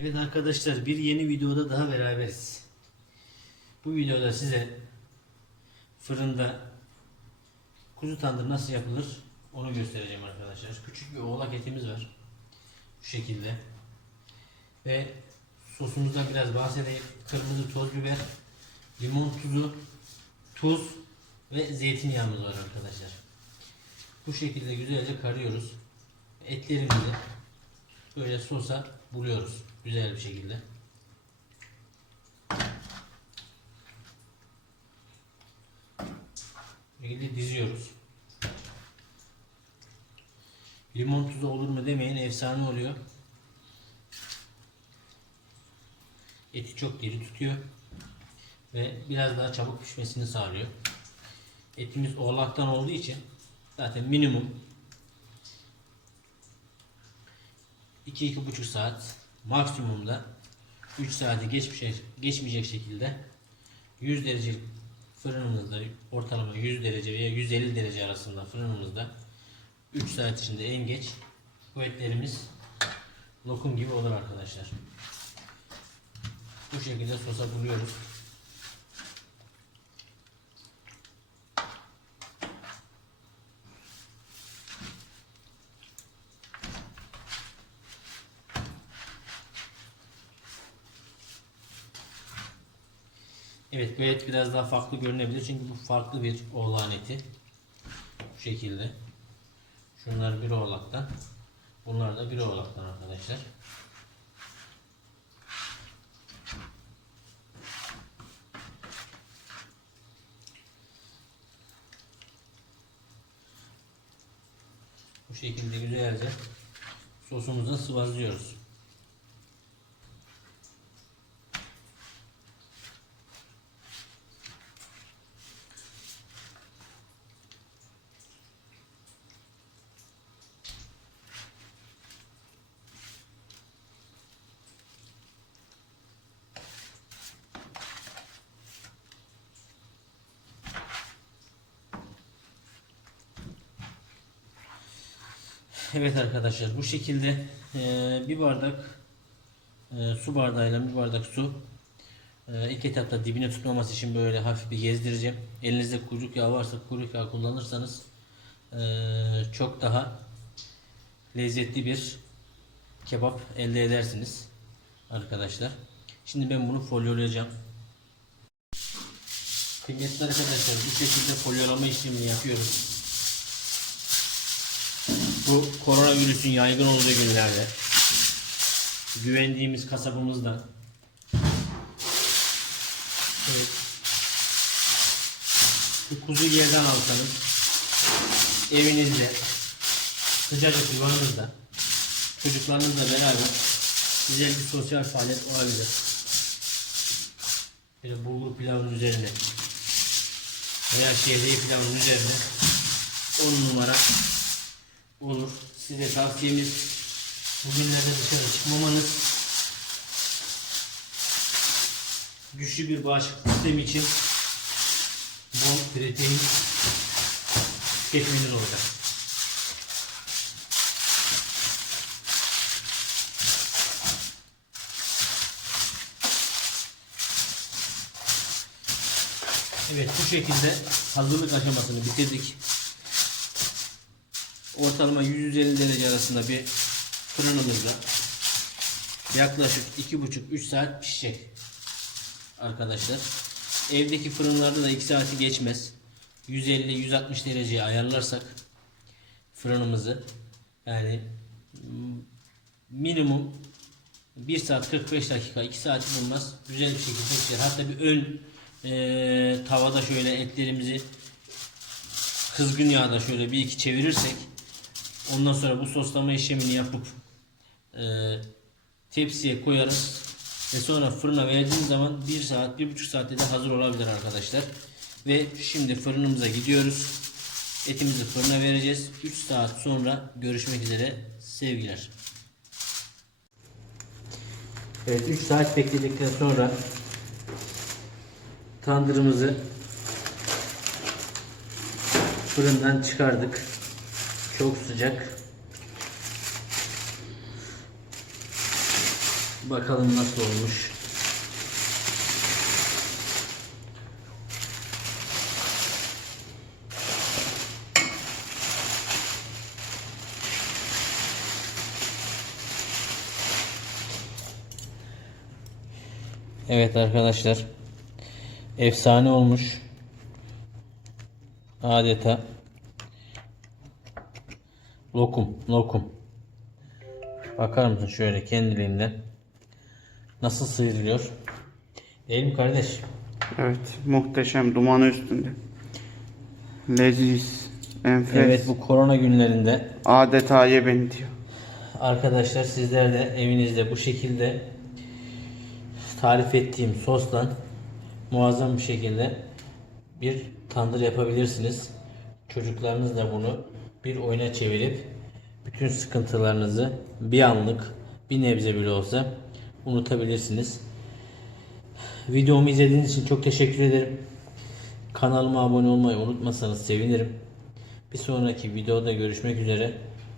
Evet arkadaşlar bir yeni videoda daha beraberiz. Bu videoda size fırında kuzu tandır nasıl yapılır onu göstereceğim arkadaşlar. Küçük bir oğlak etimiz var. Bu şekilde. Ve sosumuzdan biraz bahsedeyim. Kırmızı toz biber, limon tuzu, tuz ve zeytinyağımız var arkadaşlar. Bu şekilde güzelce karıyoruz. Etlerimizi böyle sosa buluyoruz güzel bir şekilde. Şekilde diziyoruz. Limon tuzu olur mu demeyin efsane oluyor. Eti çok diri tutuyor ve biraz daha çabuk pişmesini sağlıyor. Etimiz oğlaktan olduğu için zaten minimum 2-2,5 saat maksimumda 3 saati geçmeyecek, geçmeyecek şekilde 100 derece fırınımızda ortalama 100 derece veya 150 derece arasında fırınımızda 3 saat içinde en geç bu etlerimiz lokum gibi olur arkadaşlar. Bu şekilde sosa buluyoruz. Evet bu et biraz daha farklı görünebilir çünkü bu farklı bir oğlağın eti. Bu şekilde. Şunlar bir oğlaktan. Bunlar da bir oğlaktan arkadaşlar. Bu şekilde güzelce sosumuzu sıvazlıyoruz. Evet arkadaşlar bu şekilde e, bir bardak e, su bardağıyla bir bardak su e, ilk etapta dibine tutmaması için böyle hafif bir gezdireceğim. Elinizde kuyruk yağı varsa kuyruk yağı kullanırsanız çok daha lezzetli bir kebap elde edersiniz arkadaşlar. Şimdi ben bunu folyolayacağım. Kıymetli arkadaşlar bu şekilde folyolama işlemini yapıyoruz. Bu koronavirüsün yaygın olduğu günlerde güvendiğimiz kasabımızdan evet, bir kuzu yerden alsanız evinizde sıcacık yuvanızda çocuklarınızla beraber güzel bir sosyal faaliyet olabilir. Böyle bulgur pilavın üzerine veya şehriye pilavın üzerine 10 numara olur. Size tavsiyemiz bugünlerde dışarı çıkmamanız. Güçlü bir bağışıklık sistemi için bol protein tüketmeniz olacak. Evet bu şekilde hazırlık aşamasını bitirdik ortalama 150 derece arasında bir fırınımızda yaklaşık 2,5-3 saat pişecek arkadaşlar. Evdeki fırınlarda da 2 saati geçmez. 150-160 dereceye ayarlarsak fırınımızı yani minimum 1 saat 45 dakika 2 saat bulmaz. Güzel bir şekilde pişer. Hatta bir ön e, tavada şöyle etlerimizi kızgın yağda şöyle bir iki çevirirsek Ondan sonra bu soslama işlemini yapıp e, tepsiye koyarız. Ve sonra fırına verdiğimiz zaman 1 saat, 1,5 saatte de hazır olabilir arkadaşlar. Ve şimdi fırınımıza gidiyoruz. Etimizi fırına vereceğiz. 3 saat sonra görüşmek üzere sevgiler. Evet 3 saat bekledikten sonra tandırımızı fırından çıkardık. Çok sıcak. Bakalım nasıl olmuş. Evet arkadaşlar. Efsane olmuş. Adeta lokum, lokum. Bakar mısın şöyle kendiliğinden nasıl sıyrılıyor? Değil mi kardeş? Evet muhteşem dumanı üstünde. Leziz, enfes, Evet bu korona günlerinde adeta ye beni diyor. arkadaşlar sizler de evinizde bu şekilde tarif ettiğim sostan muazzam bir şekilde bir tandır yapabilirsiniz. Çocuklarınız da bunu bir oyuna çevirip bütün sıkıntılarınızı bir anlık bir nebze bile olsa unutabilirsiniz. Videomu izlediğiniz için çok teşekkür ederim. Kanalıma abone olmayı unutmasanız sevinirim. Bir sonraki videoda görüşmek üzere.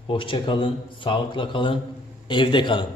Hoşça kalın, sağlıkla kalın, evde kalın.